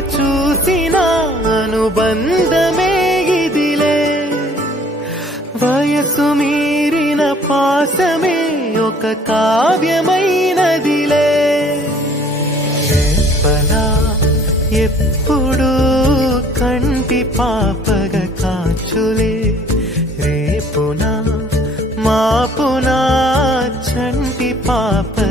చూసిన అనుబంధమే ఇదిలే. వయసు మీరిన పాసమే ఒక కావ్యమైనదిలే. రేపలా ఎప్పుడు కంటి పాపగ కాచులే. రేపునా మాపునా చంటి పాప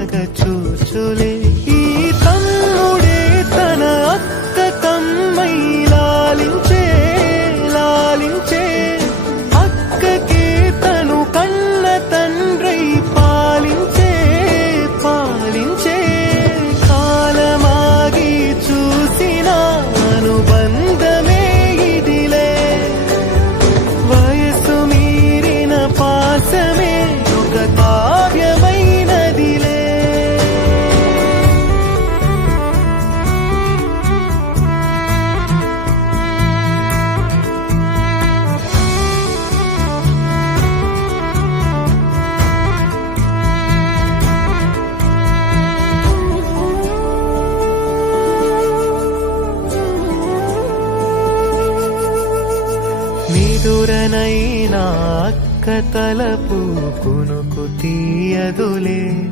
ఎదురనైనా అక్క తలపు కునుకు తీయదులే.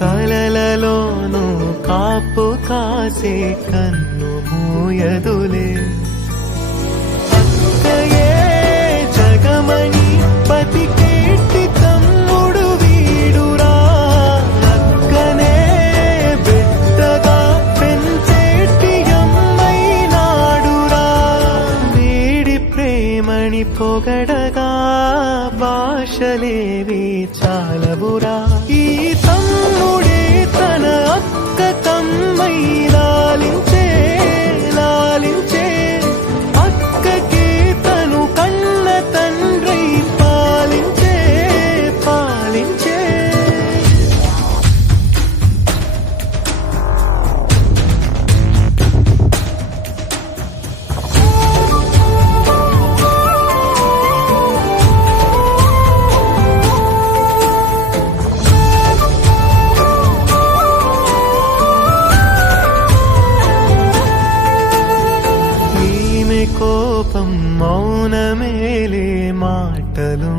కలలలోనూ కాపు కాసే కన్ను మూయదులే. భాషలేవి చాలవురా. ఈ తమ్ముడే తన అక్క తమ్మయ్య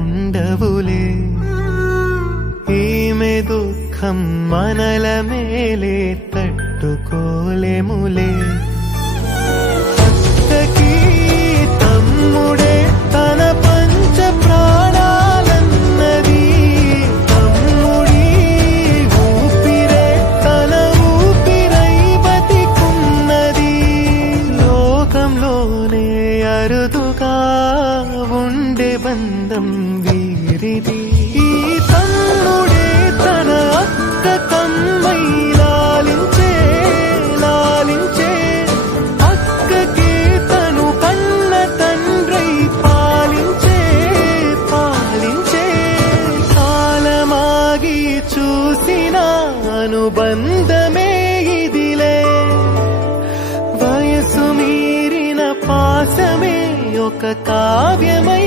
ఉండవులే. ఈమె దుఃఖం మనల మేలే తట్టుకోలేములే. అక్కకి తమ్ముడే తన పంచ ప్రాణాలన్నది. తమ్ముడి ఊపిరే తన ఊపిరై బతికున్నది. లోకంలోనే అరుదుగా ఉండే బంధం వీరిది. ఈ తమ్ముడే తన అక్క తమ్మై లాలించే లాలించే. అక్కకే తను కన్న తండ్రై పాలించే పాలించే. కాలమాగి చూసిన అనుబంధమే ఇదిలే. వయసు మీరిన పాసమే ఒక కావ్యమై